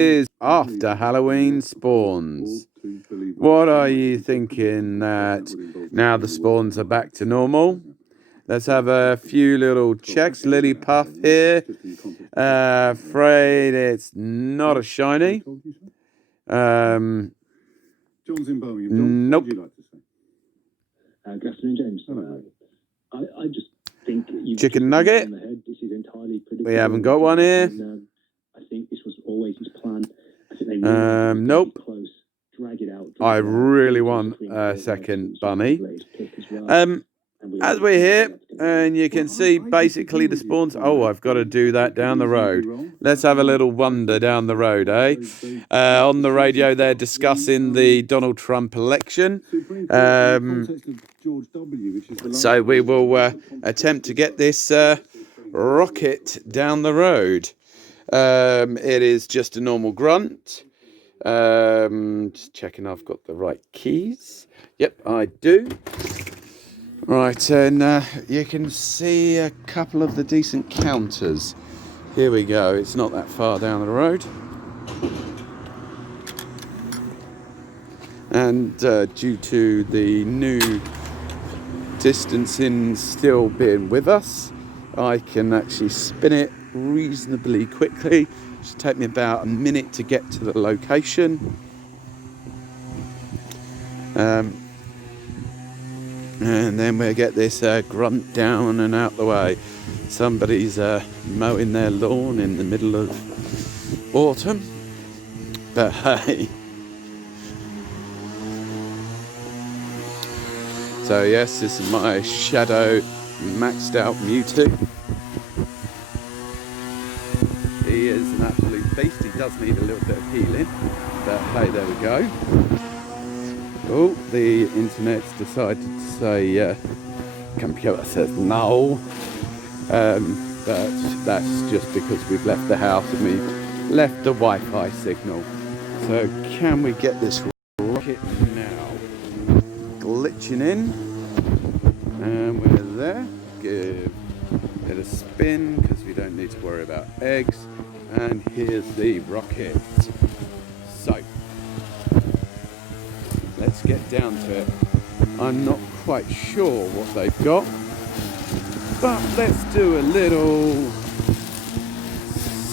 Is after Halloween spawns. What are you thinking that now the spawns are back to normal? Let's have a few little checks. Lily Puff here. Afraid it's not a shiny. John's in Birmingham. John, nope. what would you like to say? Good afternoon, James. I just think Chicken nugget. This is entirely predictable. We haven't got one here. And, I think this was always his plan. I think they nope. Close, drag it out. I really want a second bunny. As we're here, and you can see basically the spawns. Oh, I've got to do that down the road. Let's have a little wander down the road, eh? On the radio, they're discussing the Donald Trump election. So we will attempt to get this rocket down the road. It is just a normal grunt. Just checking I've got the right keys. Yep, I do. Right, and you can see a couple of the decent counters. Here we go. It's not that far down the road. And due to the new distancing still being with us, I can actually spin it reasonably quickly. It should take me about a minute to get to the location. And then we'll get this grunt down and out the way. Somebody's mowing their lawn in the middle of autumn. But hey. So yes, this is my Shadow maxed out Mewtwo. He is an absolute beast. He does need a little bit of healing. But hey, there we go. Oh, the internet's decided to say, computer says no. But that's just because we've left the house and we've left the Wi-Fi signal. So can we get this rocket now? Glitching in. And we're there. Give it a spin because we don't need to worry about eggs. And here's the rocket. So let's get down to it. I'm not quite sure what they've got, but let's do a little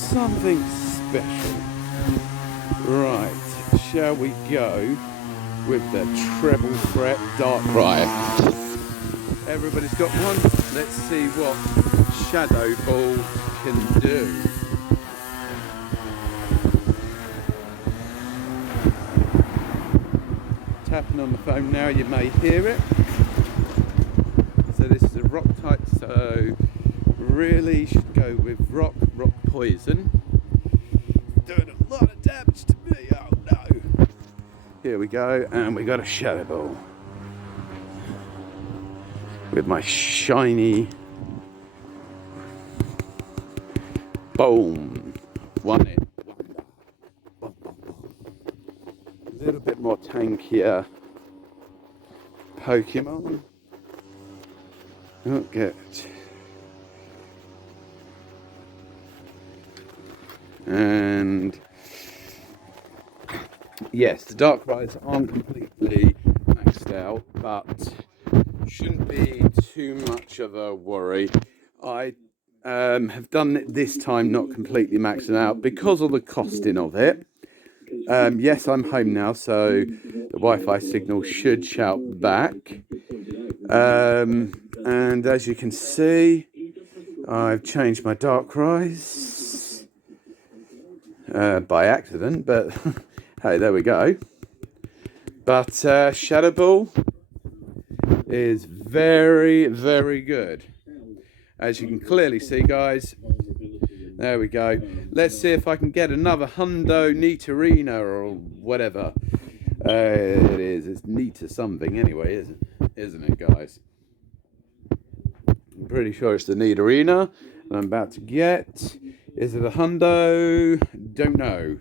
something special. Right, shall we go with the treble threat Darkrai? Everybody's got one. Let's see what Shadow Ball can do. Tapping on the phone now, you may hear it. So this is a rock type, so really should go with rock poison. Doing a lot of damage to me, oh no. Here we go, and we got a Shadow Ball. With my shiny. Boom. One in. A little bit more tankier Pokemon. Oh, good. And yes, the Darkrai's aren't completely maxed out, but shouldn't be too much of a worry. I have done it this time not completely maxing out because of the costing of it. Yes, I'm home now, so the Wi-Fi signal should shout back. And as you can see, I've changed my Darkrai's by accident, but hey, there we go. But Shadow Ball is very, very good. As you can clearly see, guys. There we go. Let's see if I can get another Hundo Nidorina or whatever. It is. It's Nita something anyway, isn't it, guys? I'm pretty sure it's the Nidorina I'm about to get. Is it a Hundo? Don't know.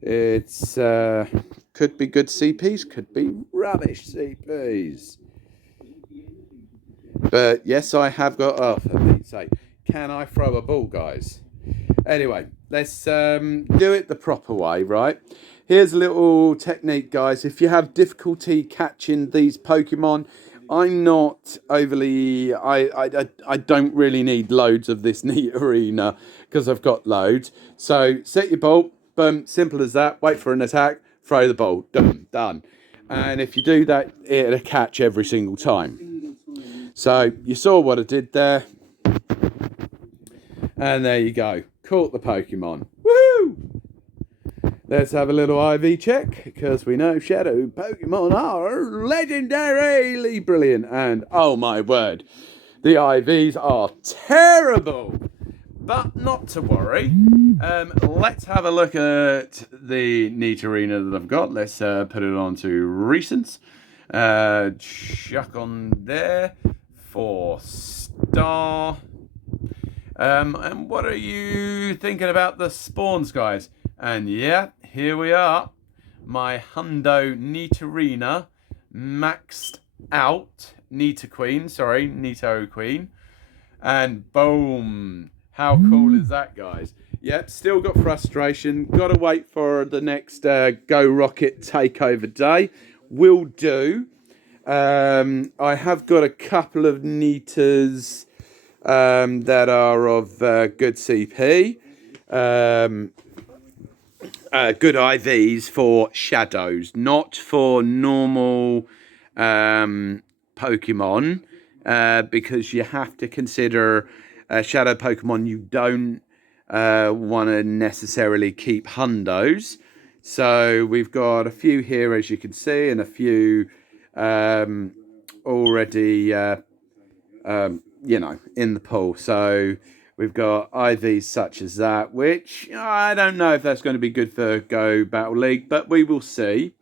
It's could be good CPs, could be rubbish CPs. But yes, I have got. Oh, for Pete's sake, can I throw a ball, guys? Anyway, let's do it the proper way, right? Here's a little technique, guys. If you have difficulty catching these Pokemon, I'm not overly... I don't really need loads of this Nidorina because I've got loads. So set your bolt, boom, simple as that. Wait for an attack, throw the ball, done. And if you do that, it'll catch every single time. So you saw what I did there. And there you go. Caught the Pokemon. Woohoo! Let's have a little IV check, because we know Shadow Pokemon are legendarily brilliant. And, oh my word, the IVs are terrible. But not to worry. Let's have a look at the Nidorina that I've got. Let's put it on to recents. Chuck on there. 4-star. And what are you thinking about the spawns, guys? And yeah, here we are. My Hundo Nidorina maxed out. Nidoqueen. And boom. How cool is that, guys? Yep, still got frustration. Got to wait for the next Go Rocket takeover day. Will do. I have got a couple of Nitas that are of good CP. Good IVs for shadows, not for normal Pokemon, because you have to consider shadow Pokemon. You don't want to necessarily keep hundos. So we've got a few here, as you can see, and a few already, you know, in the pool. So we've got IVs such as that, which I don't know if that's going to be good for Go Battle League, but we will see.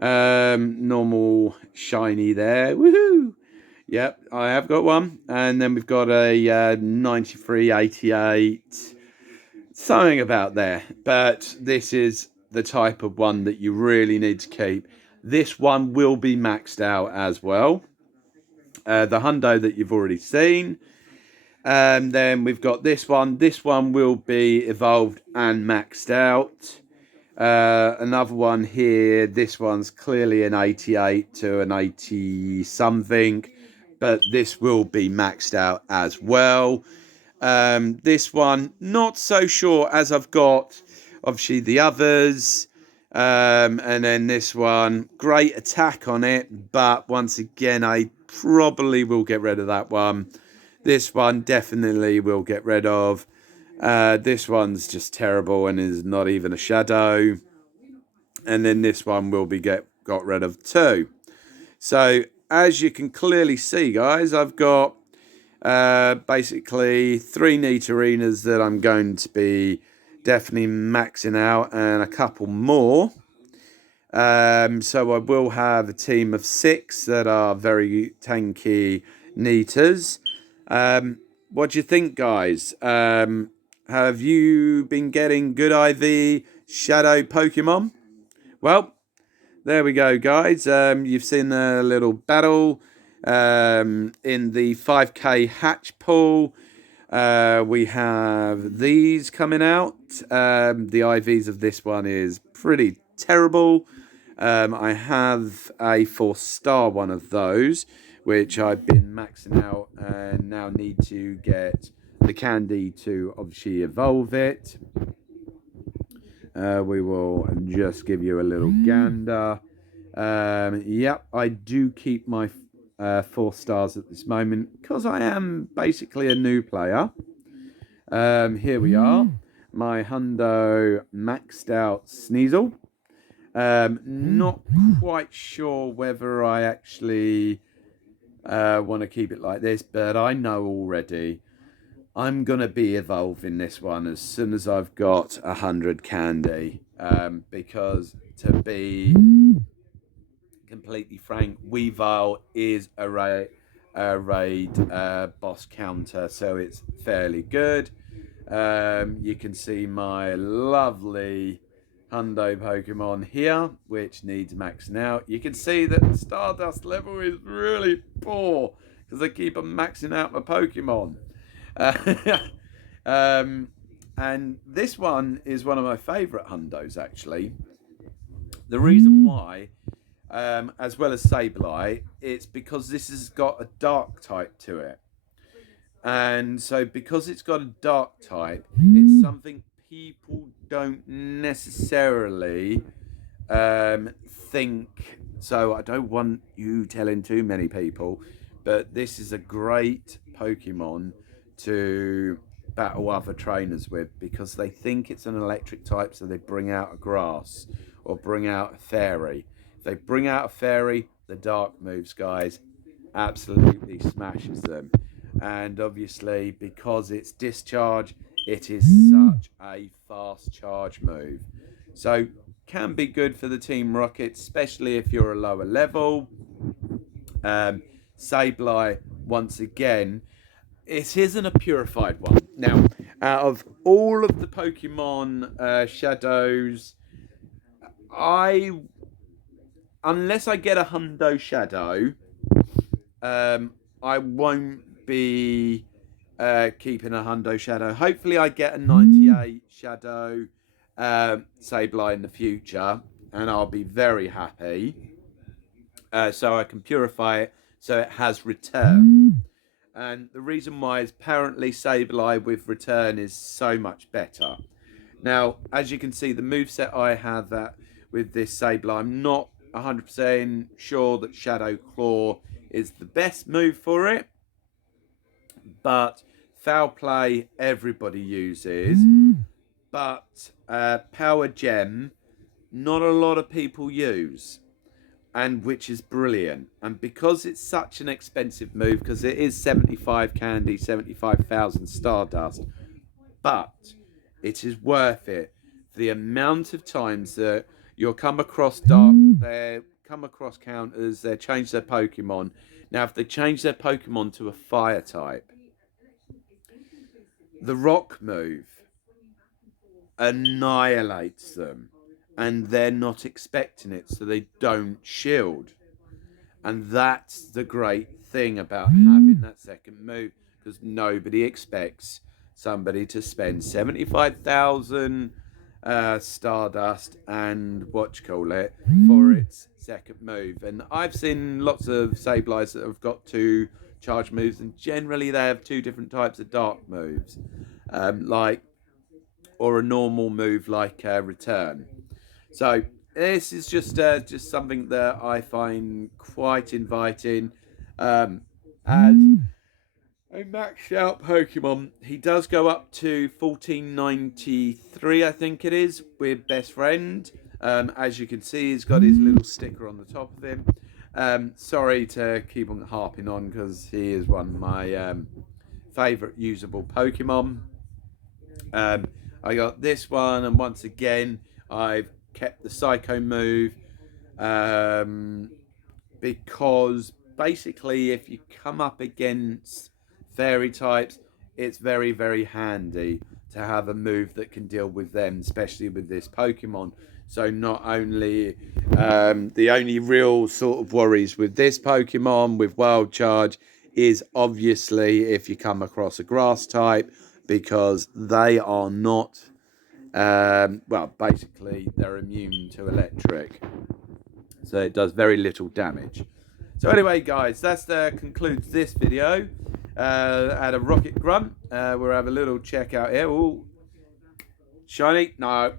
Normal shiny there. Woohoo! Yep, I have got one. And then we've got a 93, 88, something about there. But this is the type of one that you really need to keep. This one will be maxed out as well. The Hundo that you've already seen. And then we've got this one. This one will be evolved and maxed out. Another one here. This one's clearly an 88 to an 80 something. But this will be maxed out as well. This one, not so sure, as I've got obviously the others. And then this one, great attack on it. But once again, I probably will get rid of that one. This one definitely will get rid of. This one's just terrible and is not even a shadow. And then this one will be got rid of too. So as you can clearly see, guys, I've got basically 3 Nidorinas that I'm going to be definitely maxing out, and a couple more. So I will have a team of 6 that are very tanky Nitas. What do you think, guys? Have you been getting good IV shadow Pokemon? Well, there we go, guys. You've seen the little battle in the 5K hatch pool. We have these coming out. The IVs of this one is pretty terrible. I have a 4-star one of those, which I've been maxing out and now need to get the candy to obviously evolve it. We will just give you a little gander. Yep, I do keep my 4 stars at this moment because I am basically a new player. Here we are. My Hundo maxed out Sneasel. Not quite sure whether I actually want to keep it like this, but I know already I'm going to be evolving this one as soon as I've got 100 candy. Because to be completely frank, Weavile is a raid boss counter, so it's fairly good. You can see my lovely Hundo Pokemon here, which needs maxing out. You can see that the Stardust level is really poor because I keep on maxing out my Pokemon. And this one is one of my favourite hundos, actually. The reason why, as well as Sableye, it's because this has got a dark type to it. And so because it's got a dark type, it's something people don't necessarily think. So I don't want you telling too many people, but this is a great Pokemon to battle other trainers with, because they think it's an electric type, so they bring out a grass or bring out a fairy. If they bring out a fairy, the dark moves, guys, absolutely smashes them. And obviously, because it's discharge, it is such a fast charge move. So can be good for the Team Rocket, especially if you're a lower level. Sableye, once again, it isn't a purified one. Now, out of all of the Pokemon Shadows, unless I get a Hundo Shadow, I won't be keeping a Hundo Shadow. Hopefully I get a 98 Shadow Sableye in the future, and I'll be very happy. So I can purify it so it has return. And the reason why is apparently Sableye with return is so much better. Now, as you can see, the moveset I have with this Sableye, I'm not 100% sure that Shadow Claw is the best move for it. But Foul Play everybody uses. But Power Gem, not a lot of people use. And which is brilliant. And because it's such an expensive move, because it is 75 candy, 75,000 Stardust, but it is worth it. The amount of times that you'll come across counters, they change their Pokemon. Now, if they change their Pokemon to a fire type, the rock move annihilates them. And they're not expecting it, so they don't shield. And that's the great thing about having that second move, because nobody expects somebody to spend 75,000 Stardust and for its second move. And I've seen lots of Sableyes that have got two charge moves, and generally they have two different types of dark moves, or a normal move like Return. So this is just something that I find quite inviting. As a maxed out Pokemon, he does go up to 1493, I think it is, with Best Friend. As you can see, he's got his little sticker on the top of him. Sorry to keep on harping on, because he is one of my favourite usable Pokemon. I got this one, and once again, I've kept the Psycho move, because basically if you come up against fairy types, it's very, very handy to have a move that can deal with them, especially with this Pokemon. So not only the only real sort of worries with this Pokemon with Wild Charge is obviously if you come across a grass type, because they are not basically they're immune to electric, so it does very little damage. So anyway, guys, that concludes this video. At a Rocket Grunt, we'll have a little check out here. Ooh, shiny, no,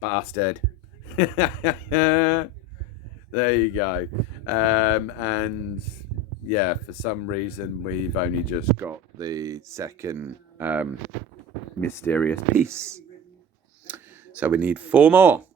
bastard. There you go. And yeah, for some reason we've only just got the second mysterious piece. So we need 4 more.